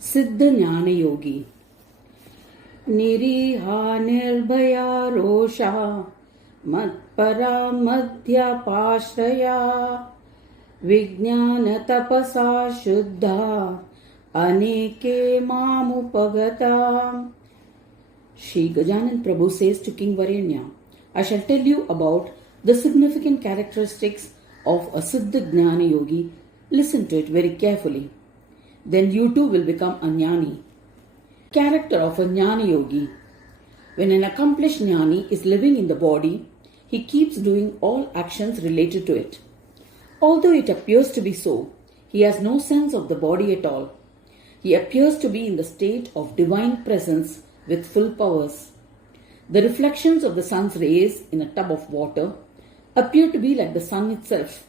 Siddha Jnani Yogi. Niriha nirbhaya rosha matpara madhya pashraya vijnana tapasa shuddha aneke mamupagata. Shri Gajanan Prabhu says to King Varenya, I shall tell you about the significant characteristics of a Siddha Jnani Yogi. Listen to it very carefully. Then you too will become a Jnani. Character of a Jnani Yogi. When an accomplished Jnani is living in the body, he keeps doing all actions related to it. Although it appears to be so, he has no sense of the body at all. He appears to be in the state of divine presence with full powers. The reflections of the sun's rays in a tub of water appear to be like the sun itself.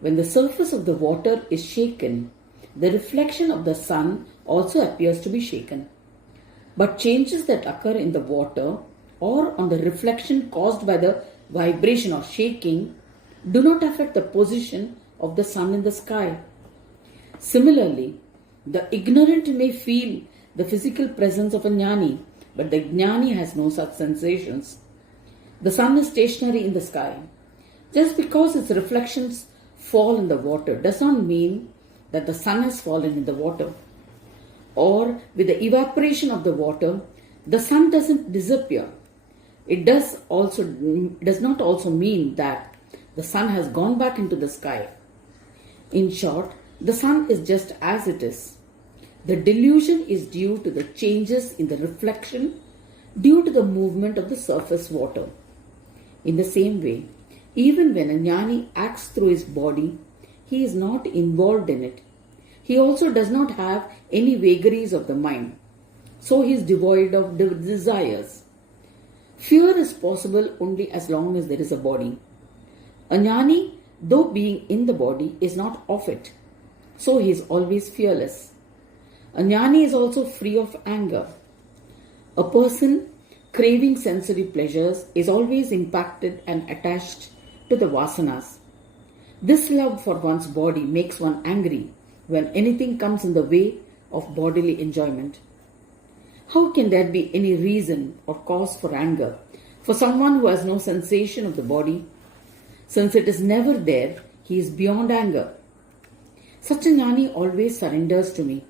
When the surface of the water is shaken, the reflection of the sun also appears to be shaken. But changes that occur in the water or on the reflection caused by the vibration or shaking do not affect the position of the sun in the sky. Similarly, the ignorant may feel the physical presence of a Jnani, but the Jnani has no such sensations. The sun is stationary in the sky. Just because its reflections fall in the water does not mean that the sun has fallen in the water. Or with the evaporation of the water, the sun doesn't disappear. It does not also mean that the sun has gone back into the sky. In short, the sun is just as it is. The delusion is due to the changes in the reflection due to the movement of the surface water. In the same way, even when a Jnani acts through his body, he is not involved in it. He also does not have any vagaries of the mind, so he is devoid of desires. Fear is possible only as long as there is a body. A Jnani, though being in the body, is not of it, so he is always fearless. A Jnani is also free of anger. A person craving sensory pleasures is always impacted and attached to the vasanas. This love for one's body makes one angry when anything comes in the way of bodily enjoyment. How can there be any reason or cause for anger for someone who has no sensation of the body? Since it is never there, he is beyond anger. Such a Jnani always surrenders to me.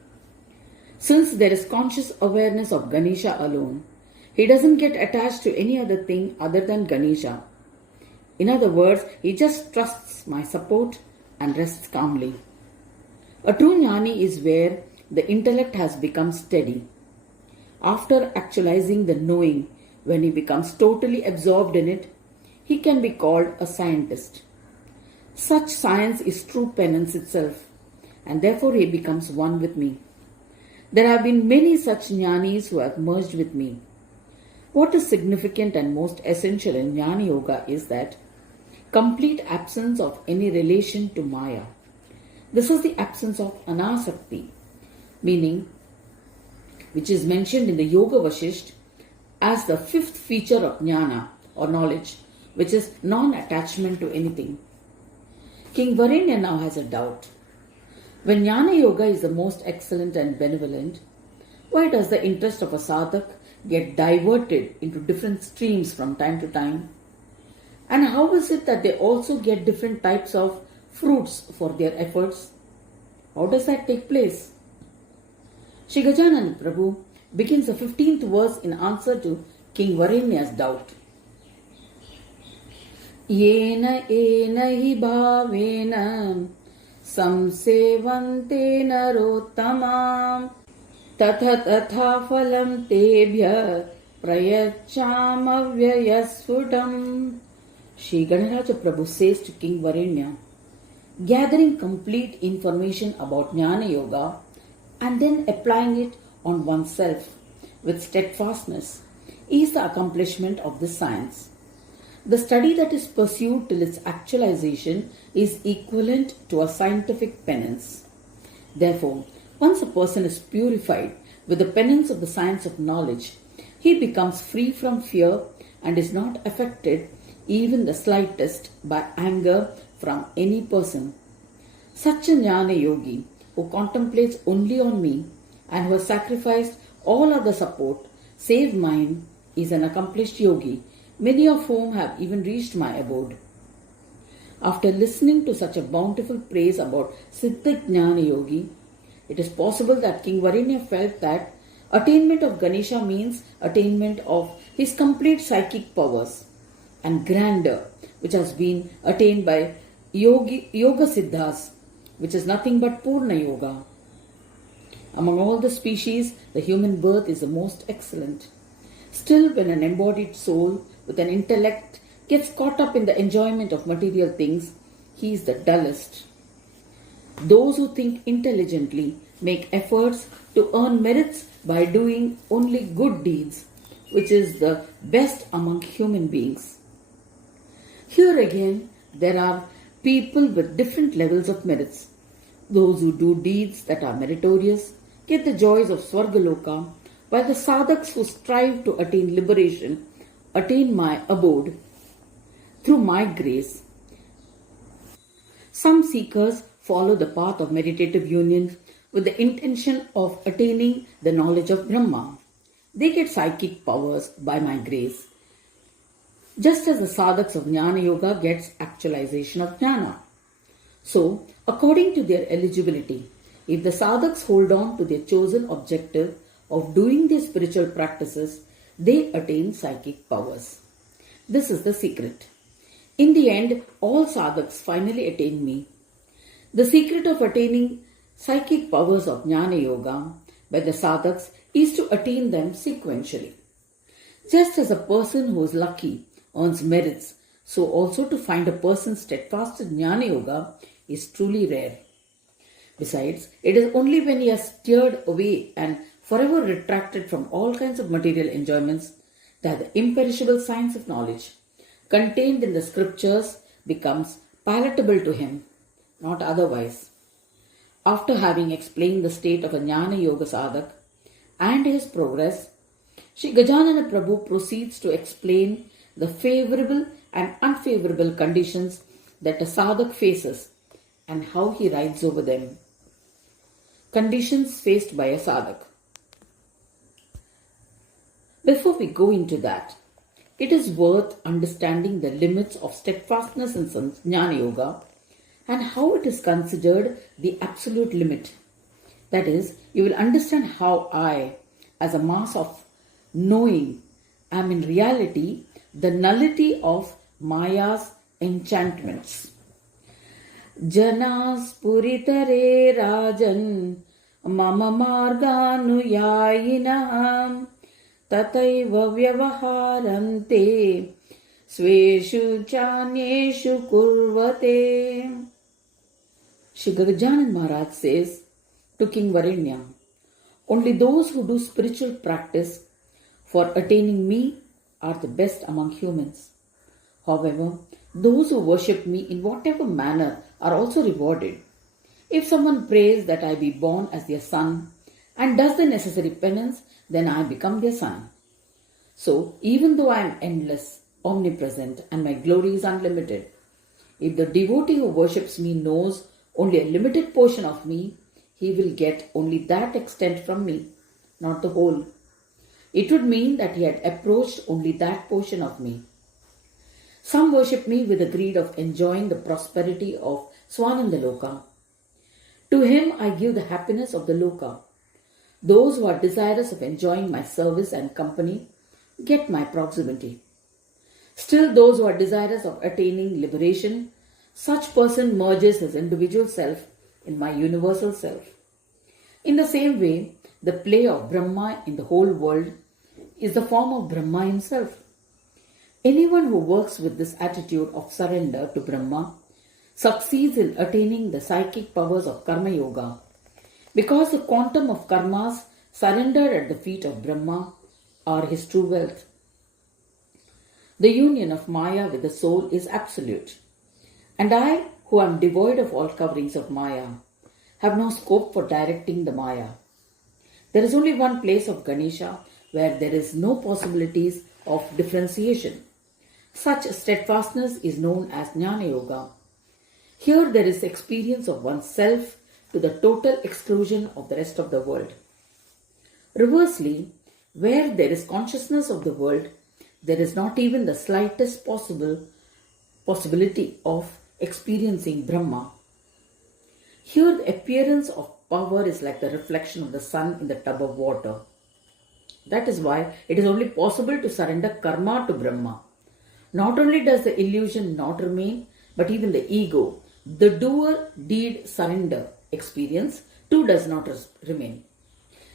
Since there is conscious awareness of Ganesha alone, he doesn't get attached to any other thing other than Ganesha. In other words, he just trusts my support and rests calmly. A true Jnani is where the intellect has become steady. After actualizing the knowing, when he becomes totally absorbed in it, he can be called a scientist. Such science is true penance itself, and therefore he becomes one with me. There have been many such Jnanis who have merged with me. What is significant and most essential in Jnana Yoga is that complete absence of any relation to Maya. This is the absence of anasakti, meaning which is mentioned in the Yoga Vasisht as the fifth feature of Jnana or knowledge, which is non-attachment to anything. King Varenya now has a doubt. When Jnana Yoga is the most excellent and benevolent, why does the interest of a sadhak get diverted into different streams from time to time? And how is it that they also get different types of fruits for their efforts? How does that take place? Shri Gajanan Prabhu begins the 15th verse in answer to King Varenya's doubt. Yena ena hi bhavena samsevante narottamam tatha tatha phalam tebhya prayachamavyayasfutam. Shri Ganaraja Prabhu says to King Varenya, gathering complete information about Jnana Yoga and then applying it on oneself with steadfastness is the accomplishment of this science. The study that is pursued till its actualization is equivalent to a scientific penance. Therefore, once a person is purified with the penance of the science of knowledge, he becomes free from fear and is not affected even the slightest by anger from any person. Such a Jnana Yogi who contemplates only on me and who has sacrificed all other support, save mine, is an accomplished yogi, many of whom have even reached my abode. After listening to such a bountiful praise about Siddha Jnani Yogi, it is possible that King Varinya felt that attainment of Ganesha means attainment of his complete psychic powers and grandeur, which has been attained by Yoga Siddhas, which is nothing but Purna Yoga. Among all the species, the human birth is the most excellent. Still, when an embodied soul with an intellect gets caught up in the enjoyment of material things, he is the dullest. Those who think intelligently make efforts to earn merits by doing only good deeds, which is the best among human beings. Here again, there are people with different levels of merits. Those who do deeds that are meritorious get the joys of Swargaloka, while the sadhaks who strive to attain liberation attain my abode through my grace. Some seekers follow the path of meditative union with the intention of attaining the knowledge of Brahma. They get psychic powers by my grace, just as the sadhaks of Jnana Yoga gets actualization of Jnana. So, according to their eligibility, if the sadhaks hold on to their chosen objective of doing their spiritual practices, they attain psychic powers. This is the secret. In the end, all sadhaks finally attain me. The secret of attaining psychic powers of Jnana Yoga by the sadhaks is to attain them sequentially. Just as a person who is lucky earns merits, so also to find a person steadfast in Jnana Yoga is truly rare. Besides, it is only when he has steered away and forever retracted from all kinds of material enjoyments that the imperishable science of knowledge contained in the scriptures becomes palatable to him, not otherwise. After having explained the state of a Jnana Yoga sadhak and his progress, Sri Gajanana Prabhu proceeds to explain the favorable and unfavorable conditions that a sadhak faces and how he rides over them. Conditions faced by a sadhak. Before we go into that, it is worth understanding the limits of steadfastness in Jnana Yoga and how it is considered the absolute limit. That is, you will understand how I, as a mass of knowing, am in reality the nullity of Maya's enchantments. Janas puritare rajan mama marganuyayinam tataiva vyavaharante sveshu chanyeshu kurvate. Shri Gajanan Maharaj says to King Varinya, only those who do spiritual practice for attaining me are the best among humans. However, those who worship me in whatever manner are also rewarded. If someone prays that I be born as their son and does the necessary penance, then I become their son. So, even though I am endless, omnipresent, and my glory is unlimited, if the devotee who worships me knows only a limited portion of me, he will get only that extent from me, not the whole. It would mean that he had approached only that portion of me. Some worship me with the greed of enjoying the prosperity of Swananda Loka. To him I give the happiness of the Loka. Those who are desirous of enjoying my service and company get my proximity. Still, those who are desirous of attaining liberation, such person merges his individual self in my universal self. In the same way, the play of Brahma in the whole world is the form of Brahma himself. Anyone who works with this attitude of surrender to Brahma succeeds in attaining the psychic powers of Karma Yoga, because the quantum of karmas surrendered at the feet of Brahma are his true wealth. The union of Maya with the soul is absolute, and I, who am devoid of all coverings of Maya, have no scope for directing the Maya. There is only one place of Ganesha where there is no possibilities of differentiation. Such steadfastness is known as Jnana Yoga. Here there is experience of oneself to the total exclusion of the rest of the world. Reversely, where there is consciousness of the world, there is not even the slightest possibility of experiencing Brahma. Here, the appearance of power is like the reflection of the sun in the tub of water. That is why it is only possible to surrender karma to Brahma. Not only does the illusion not remain, but even the ego, the doer deed surrender experience, too does not remain.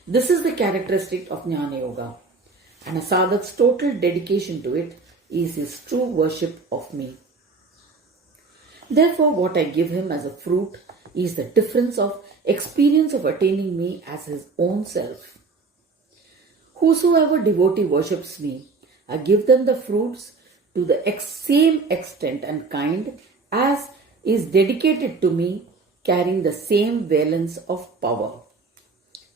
This is the characteristic of Jnana Yoga, and a sadhak's total dedication to it is his true worship of me. Therefore, what I give him as a fruit is the difference of experience of attaining me as his own self. Whosoever devotee worships me, I give them the fruits to the same extent and kind as is dedicated to me, carrying the same valence of power.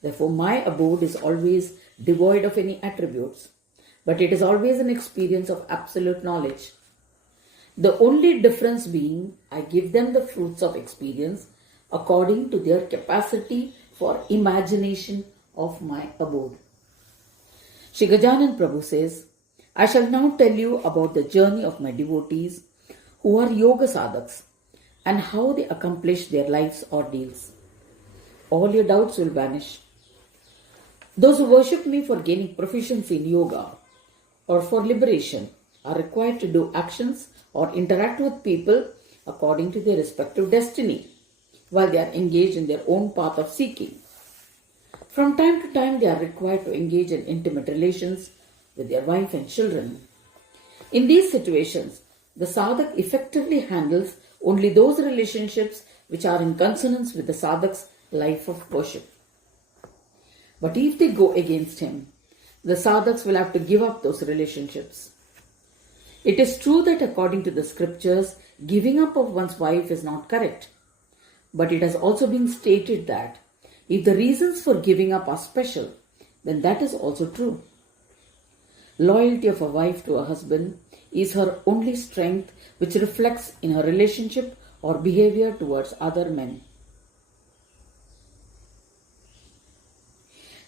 Therefore, my abode is always devoid of any attributes, but it is always an experience of absolute knowledge. The only difference being, I give them the fruits of experience according to their capacity for imagination of my abode. Shri Gajanan Prabhu says, I shall now tell you about the journey of my devotees who are yoga sadhaks and how they accomplish their life's ordeals. All your doubts will vanish. Those who worship me for gaining proficiency in yoga or for liberation are required to do actions or interact with people according to their respective destiny while they are engaged in their own path of seeking. From time to time, they are required to engage in intimate relations with their wife and children. In these situations, the sadhak effectively handles only those relationships which are in consonance with the sadhak's life of worship. But if they go against him, the sadhaks will have to give up those relationships. It is true that according to the scriptures, giving up of one's wife is not correct. But it has also been stated that if the reasons for giving up are special, then that is also true. Loyalty of a wife to a husband is her only strength, which reflects in her relationship or behavior towards other men.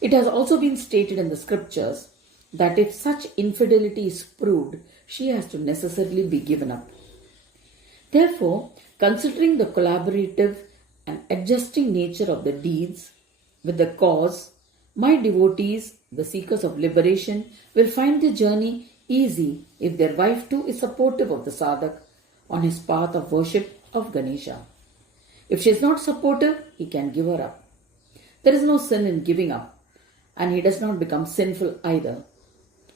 It has also been stated in the scriptures that if such infidelity is proved, she has to necessarily be given up. Therefore, considering the collaborative and adjusting nature of the deeds with the cause, my devotees, the seekers of liberation, will find the journey easy if their wife too is supportive of the sadhak on his path of worship of Ganesha. If she is not supportive, he can give her up. There is no sin in giving up, and he does not become sinful either.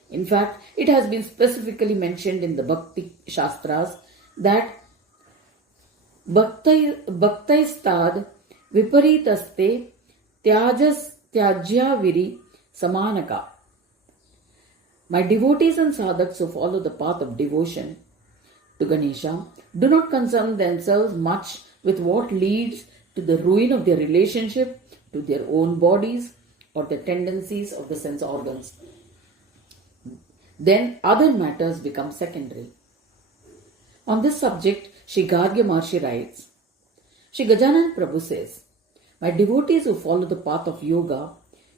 In fact, it has been specifically mentioned in the Bhakti Shastras that Bhaktaistad Viparitaste Tyajya Viri Samanaka. My devotees and sadhaks who follow the path of devotion to Ganesha do not concern themselves much with what leads to the ruin of their relationship to their own bodies or the tendencies of the sense organs. Then other matters become secondary. On this subject, Shri Gargya Maharshi writes, Shri Gajanan Prabhu says, my devotees who follow the path of yoga,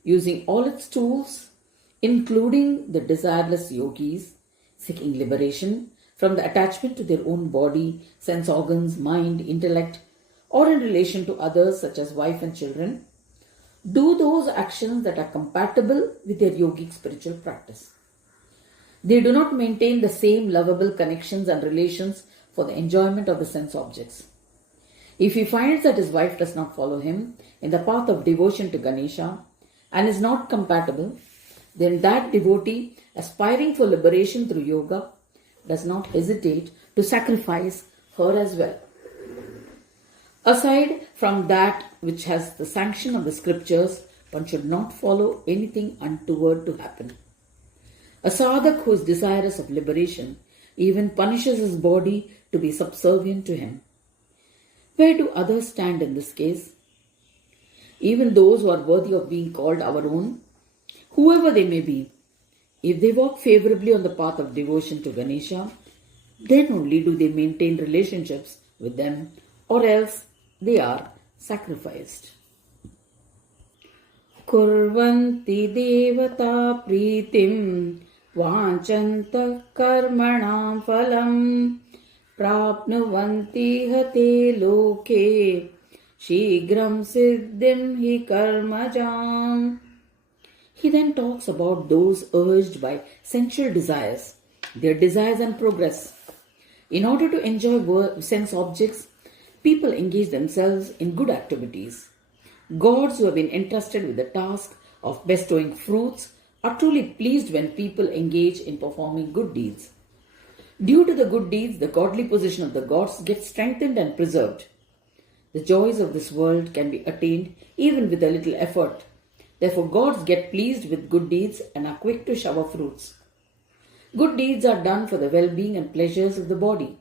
using all its tools, including the desireless yogis, seeking liberation from the attachment to their own body, sense organs, mind, intellect, or in relation to others such as wife and children, do those actions that are compatible with their yogic spiritual practice. They do not maintain the same lovable connections and relations for the enjoyment of the sense objects. If he finds that his wife does not follow him in the path of devotion to Ganesha and is not compatible, then that devotee aspiring for liberation through yoga does not hesitate to sacrifice her as well. Aside from that which has the sanction of the scriptures, one should not follow anything untoward to happen. A sadhak who is desirous of liberation even punishes his body to be subservient to him. Where do others stand in this case? Even those who are worthy of being called our own, whoever they may be, if they walk favorably on the path of devotion to Ganesha, then only do they maintain relationships with them, or else they are sacrificed. कुर्वन्ति देवता प्रीतिं वाञ्छन्तः कर्मणां फलं प्राप्नुवन्ति हते लोके शीघ्रं सिद्धिं हि कर्मजाम्. He then talks about those urged by sensual desires, their desires and progress. In order to enjoy sense objects, people engage themselves in good activities. Gods who have been entrusted with the task of bestowing fruits are truly pleased when people engage in performing good deeds. Due to the good deeds, the godly position of the gods gets strengthened and preserved. The joys of this world can be attained even with a little effort. Therefore, gods get pleased with good deeds and are quick to shower fruits. Good deeds are done for the well-being and pleasures of the body.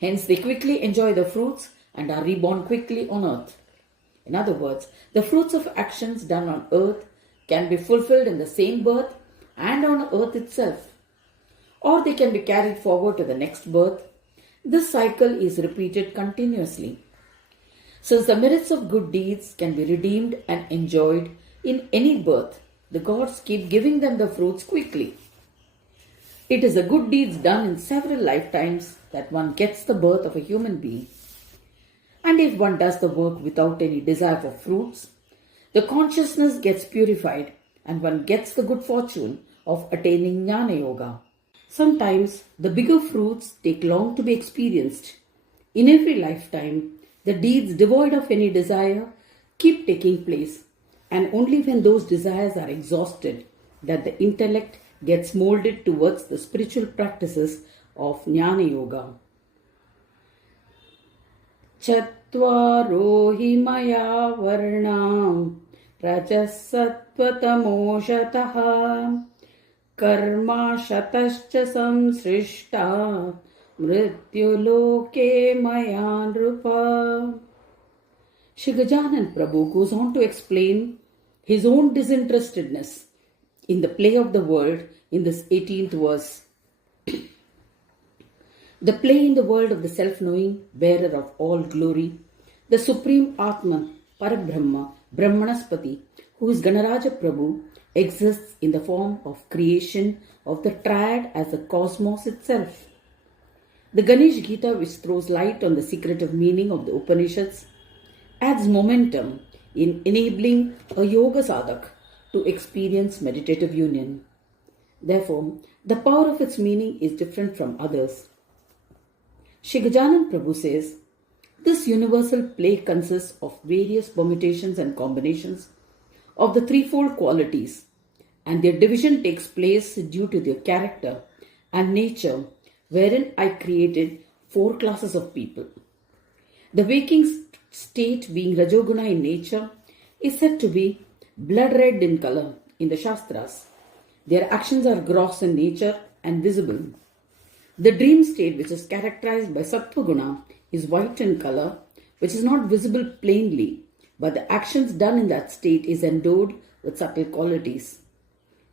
Hence, they quickly enjoy the fruits and are reborn quickly on earth. In other words, the fruits of actions done on earth can be fulfilled in the same birth and on earth itself, or they can be carried forward to the next birth. This cycle is repeated continuously. Since the merits of good deeds can be redeemed and enjoyed in any birth, the gods keep giving them the fruits quickly. It is the good deeds done in several lifetimes that one gets the birth of a human being. And if one does the work without any desire for fruits, the consciousness gets purified and one gets the good fortune of attaining Jnana Yoga. Sometimes the bigger fruits take long to be experienced. In every lifetime, the deeds devoid of any desire keep taking place, and only when those desires are exhausted that the intellect gets molded towards the spiritual practices of Jnana Yoga. Chatvaro hi maya varnam rajasattvatamoshataha karma shatascha samsrishta mrityu-loke maya nrupa. Shri Gajanan Prabhu goes on to explain his own disinterestedness in the play of the world in this 18th verse. The play in the world of the self-knowing bearer of all glory, the Supreme Atman, Parabrahma, Brahmanaspati, who is Ganaraja Prabhu, exists in the form of creation of the triad as the cosmos itself. The Ganesha Gita, which throws light on the secretive meaning of the Upanishads, adds momentum in enabling a yoga sadhak to experience meditative union. Therefore, the power of its meaning is different from others. Shri Gajanan Prabhu says, this universal play consists of various permutations and combinations of the threefold qualities, and their division takes place due to their character and nature, wherein I created 4 classes of people. The waking state, being Rajoguna in nature, is said to be blood red in color in the Shastras. Their actions are gross in nature and visible. The dream state, which is characterized by Sattva Guna, is white in color, which is not visible plainly, but the actions done in that state is endowed with subtle qualities.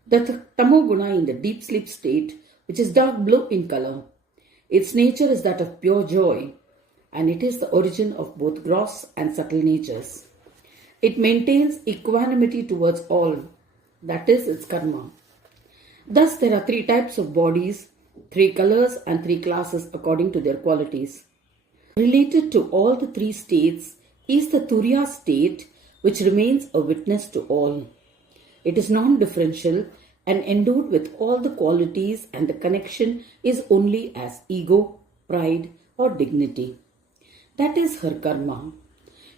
The Tamoguna in the deep sleep state, which is dark blue in color, its nature is that of pure joy, and it is the origin of both gross and subtle natures. It maintains equanimity towards all, that is its karma. Thus there are 3 types of bodies, 3 colors and 3 classes according to their qualities. Related to all the 3 states is the Turiya state, which remains a witness to all. It is non-differential and endowed with all the qualities, and the connection is only as ego, pride or dignity. That is her karma.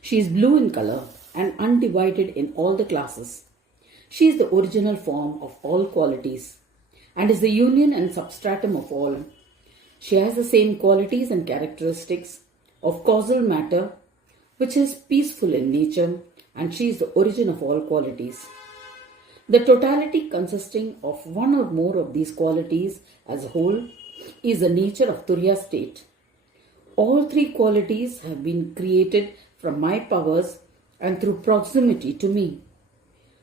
She is blue in color and undivided in all the classes. She is the original form of all qualities and is the union and substratum of all. She has the same qualities and characteristics of causal matter, which is peaceful in nature, and she is the origin of all qualities. The totality consisting of one or more of these qualities as a whole is the nature of Turiya state. All 3 qualities have been created from my powers and through proximity to me.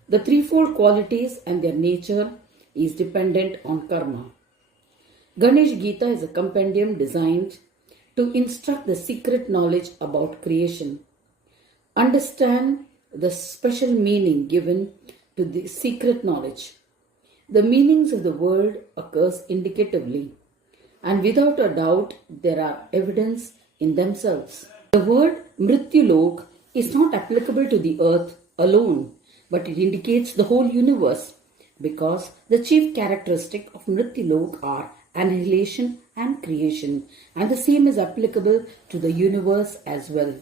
The threefold qualities and their nature is dependent on karma. Ganesha Gita is a compendium designed to instruct the secret knowledge about creation. Understand the special meaning given to the secret knowledge. The meanings of the word occurs indicatively, and without a doubt there are evidence in themselves. The word Mrityulok is not applicable to the earth alone, but it indicates the whole universe, because the chief characteristic of Mrityulok are annihilation and creation, and the same is applicable to the universe as well.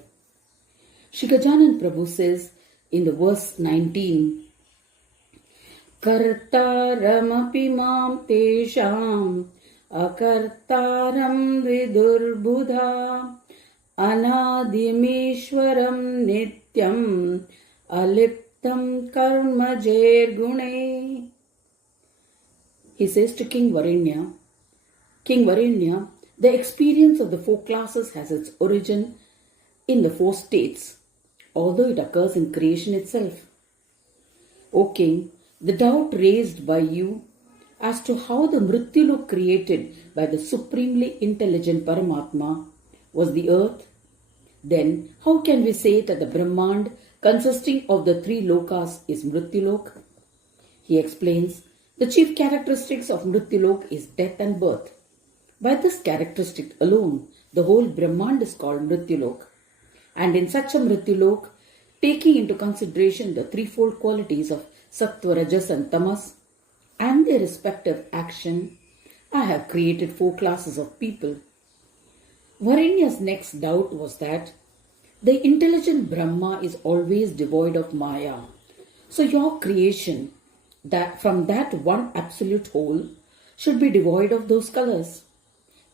Shri Gajanan Prabhu says in the verse 19, Kartaramapi mam tesham akartaram vidurbudha anadimishwaram nityam aliptam karmajer gune. He says to King Varenya, the experience of the four classes has its origin in the four states, although it occurs in creation itself. O King, the doubt raised by you as to how the Mrityulok created by the supremely intelligent Paramatma was the earth, then how can we say that the Brahmand consisting of the three lokas is Mrityulok? He explains, the chief characteristics of Mrityulok is death and birth. By this characteristic alone, the whole Brahmand is called Mrityulok. And in such a Mrityulok, taking into consideration the threefold qualities of Sattva, Rajas and Tamas and their respective action, I have created four classes of people. Varenya's next doubt was that the intelligent Brahma is always devoid of Maya. So your creation, that from that one absolute whole, should be devoid of those colors.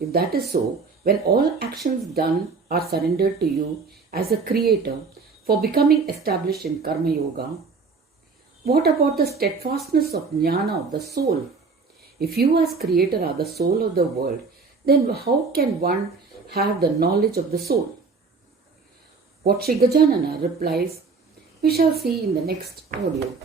If that is so, when all actions done are surrendered to you as a creator for becoming established in Karma Yoga, what about the steadfastness of Jnana of the soul? If you as creator are the soul of the world, then how can one have the knowledge of the soul? What Shri Gajanana replies, we shall see in the next audio.